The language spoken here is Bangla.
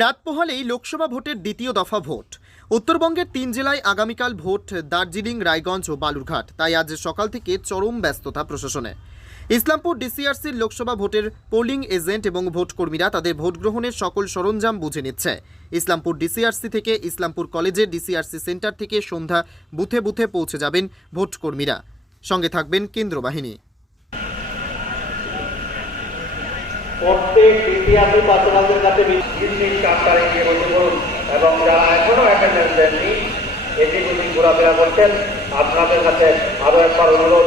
রাত পোহালেই লোকসভা ভোটের দ্বিতীয় দফা ভোট। উত্তরবঙ্গের তিন জেলায় আগামীকাল ভোট দার্জিলিং, রায়গঞ্জ ও বালুরঘাট। তাই আজ সকাল থেকে চরম ব্যস্ততা প্রশাসনে। ইসলামপুর ডিসিআরসির লোকসভা ভোটের পোলিং এজেন্ট এবং ভোট কর্মীরা তাদের ভোট গ্রহণের সকল সরঞ্জাম বুঝে নিচ্ছে। ইসলামপুর ডিসিআরসি থেকে ইসলামপুর কলেজের ডিসিআরসি সেন্টার থেকে সন্ধ্যা বুথে বুথে পৌঁছে যাবেন ভোট কর্মীরা সঙ্গে থাকবেন কেন্দ্র বাহিনী প্রত্যেক ইতিহাসী পার্সোনালদের কাছে বিশ চার তারিখ গিয়ে বসে এবং যারা এখনও অ্যাটেন্ডেন্স দেননি এদিক ঘোরাফেরা করছেন, আপনাদের কাছে আরও একবার অনুরোধ।